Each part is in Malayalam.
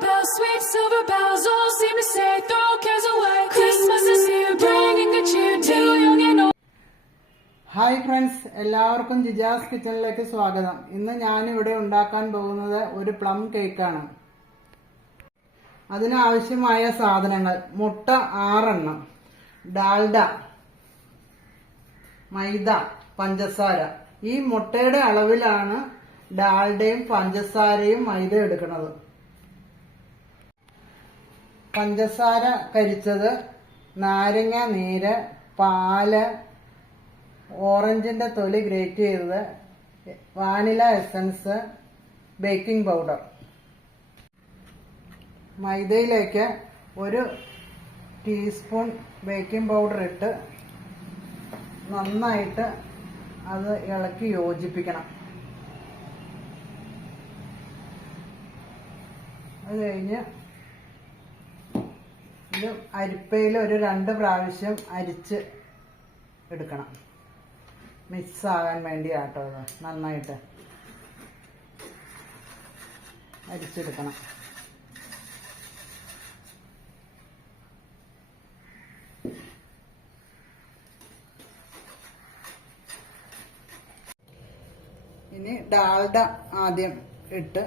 bells, sweet silver bells, all seem to say, throw cares away. Christmas is here, bringing good cheer to young and old. Hi friends, എല്ലാവർക്കും ജിജാസ് കിച്ചണിലേക്ക് സ്വാഗതം. ഇന്ന് ഞാനിവിടെ ഉണ്ടാക്കാൻ പോകുന്നത് ഒരു പ്ലം കേക്കാണ്. അതിനാവശ്യമായ സാധനങ്ങൾ: മുട്ട 6 എണ്ണം, ഡാൽഡ, മൈദ, പഞ്ചസാര. ഈ മുട്ടയുടെ അളവിലാണ് ഡാൽഡയും പഞ്ചസാരയും മൈദ എടുക്കുന്നത്. പഞ്ചസാര കരിച്ചത്, നാരങ്ങ നീര്, പാല്, ഓറഞ്ചിന്റെ തൊലി ഗ്രേറ്റ് ചെയ്തത്, വാനില എസൻസ്, ബേക്കിംഗ് പൗഡർ. മൈദയിലേക്ക് 1 ടീസ്പൂൺ ബേക്കിംഗ് പൗഡർ ഇട്ട് നന്നായിട്ട് അത് ഇളക്കി യോജിപ്പിക്കണം. അത് കഴിഞ്ഞ് ഇത് അരിപ്പയിൽ ഒരു 2 പ്രാവശ്യം അരിച്ച് എടുക്കണം. മിക്സ് ആകാൻ വേണ്ടിയാട്ടോ അത് നന്നായിട്ട് അരിച്ചെടുക്കണം. ഇനി ഡാൽഡ ആദ്യം ഇട്ട്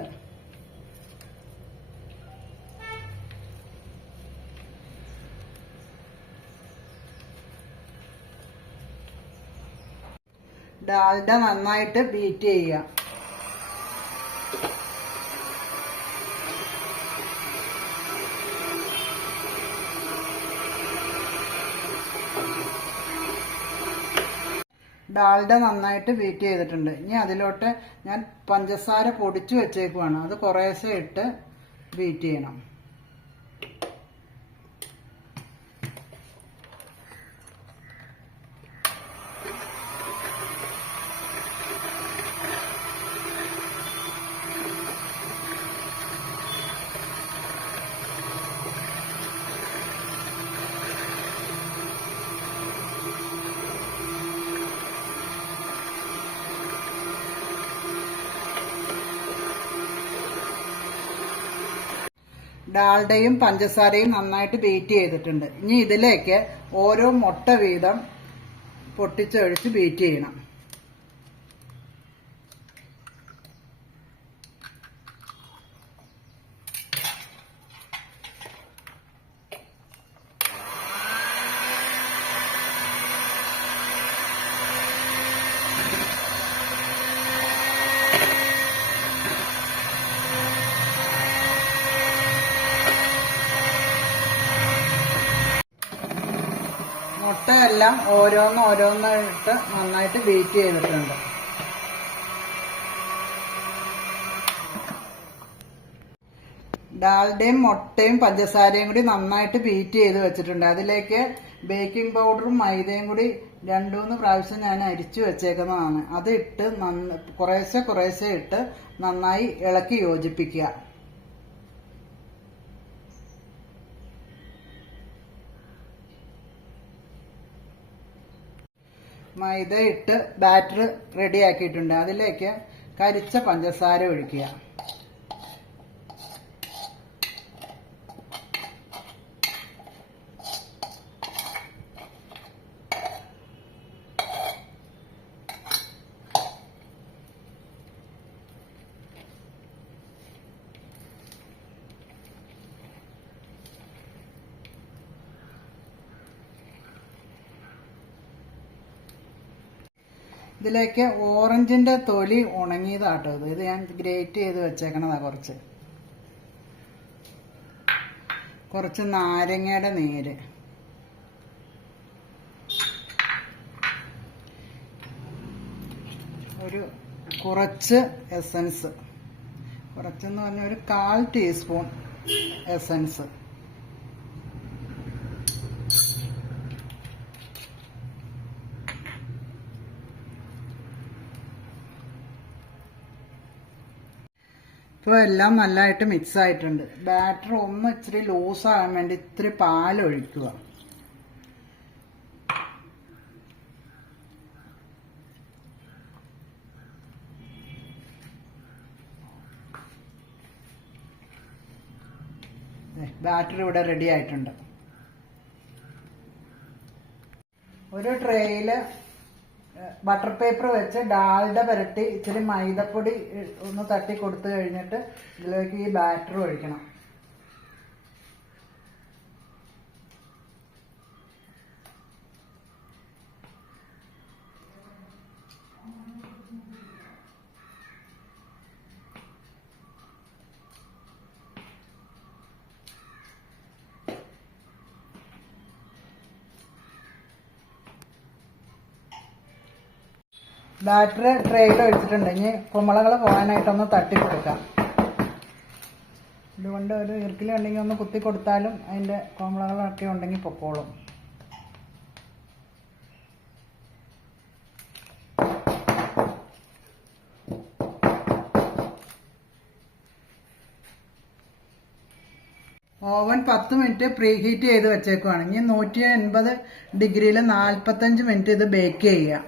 ഡാൽഡ നന്നായിട്ട് ബീറ്റ് ചെയ്യുക. ഡാൽഡ നന്നായിട്ട് ബീറ്റ് ചെയ്തിട്ടുണ്ട്. ഇനി അതിലോട്ട് ഞാൻ പഞ്ചസാര പൊടിച്ചു വെച്ചേക്കുവാണ്. അത് കുറേശ്ശെ ഇട്ട് ബീറ്റ് ചെയ്യണം. ഡാൽഡയും പഞ്ചസാരയും നന്നായിട്ട് ബീറ്റ് ചെയ്തിട്ടുണ്ട്. ഇനി ഇതിലേക്ക് ഓരോ മുട്ട വീതം പൊട്ടിച്ചൊഴിച്ച് ബീറ്റ് ചെയ്യണം. മുട്ടയെല്ലാം ഓരോന്നോരോന്നിട്ട് നന്നായിട്ട് ബീറ്റ് ചെയ്തിട്ടുണ്ട്. ഡാൽഡയും മുട്ടയും പഞ്ചസാരയും കൂടി നന്നായിട്ട് ബീറ്റ് ചെയ്ത് വെച്ചിട്ടുണ്ട്. അതിലേക്ക് ബേക്കിംഗ് പൗഡറും മൈദയും കൂടി 2-3 പ്രാവശ്യം ഞാൻ അരിച്ചു വെച്ചേക്കുന്നതാണ്. അത് ഇട്ട് കുറേശ്ശെ ഇട്ട് നന്നായി ഇളക്കി യോജിപ്പിക്കുക. മൈദ ഇട്ട് ബാറ്റർ റെഡിയാക്കിയിട്ടുണ്ട്. അതിലേക്ക് കരിച്ച പഞ്ചസാര ഒഴിക്കുക. ഇതിലേക്ക് ഓറഞ്ചിന്റെ തൊലി ഉണങ്ങിയതാട്ടോ ഇത് ഞാൻ ഗ്രേറ്റ് ചെയ്ത് വെച്ചേക്കണതാ. കുറച്ച് നാരങ്ങയുടെ നീര്, കുറച്ച് എസൻസ്, കുറച്ചെന്ന് പറഞ്ഞാൽ ഒരു 1/4 ടീസ്പൂൺ എസൻസ്, ഇപ്പോൾ എല്ലാം നല്ലതായിട്ട് മിക്സ് ആയിട്ടുണ്ട്. ബാറ്റർ ഒന്ന് ഇച്ചിരി ലൂസാകാൻ വേണ്ടി ഇത്തിരി പാലൊഴിക്കുക. ബാറ്റർ ഇവിടെ റെഡി ആയിട്ടുണ്ട്. ഒരു ട്രേയിൽ ബട്ടർ പേപ്പർ വെച്ച് ഡാൽഡ പുരട്ടി ഇച്ചിരി മൈദപ്പൊടി ഒന്ന് തട്ടി കൊടുത്തു കഴിഞ്ഞിട്ട് ഇതിലേക്ക് ഈ ബാറ്റർ ഒഴിക്കണം. ബാറ്റർ ട്രേയിൽ ഒഴിച്ചിട്ടുണ്ടെങ്കിൽ കുമ്പളകൾ പോകാനായിട്ടൊന്ന് തട്ടി കൊടുക്കാം. ഇതുകൊണ്ട് ഒരു ഇറുക്കിലുണ്ടെങ്കിൽ ഒന്ന് കുത്തി കൊടുത്താലും അതിൻ്റെ കുമ്പളകളൊക്കെ ഉണ്ടെങ്കിൽ പൊക്കോളും. ഓവൻ 10 മിനിറ്റ് പ്രീ ഹീറ്റ് ചെയ്ത് വെച്ചേക്കുവാണ്. ഇനി 180 ഡിഗ്രിയിൽ 45 മിനിറ്റ് ഇത് ബേക്ക് ചെയ്യാം.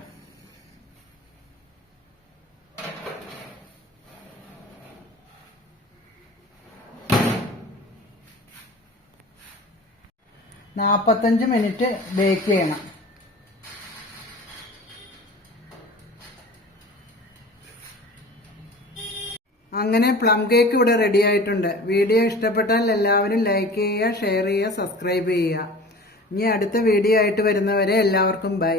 നാൽപ്പത്തഞ്ച് മിനിറ്റ് ബേക്ക് ചെയ്യണം. അങ്ങനെ പ്ലം കേക്ക് ഇവിടെ റെഡി ആയിട്ടുണ്ട്. വീഡിയോ ഇഷ്ടപ്പെട്ടാൽ എല്ലാവരും ലൈക്ക് ചെയ്യുക, ഷെയർ ചെയ്യുക, സബ്സ്ക്രൈബ് ചെയ്യുക. ഇനി അടുത്ത വീഡിയോ ആയിട്ട് വരുന്നവരെ എല്ലാവർക്കും ബൈ.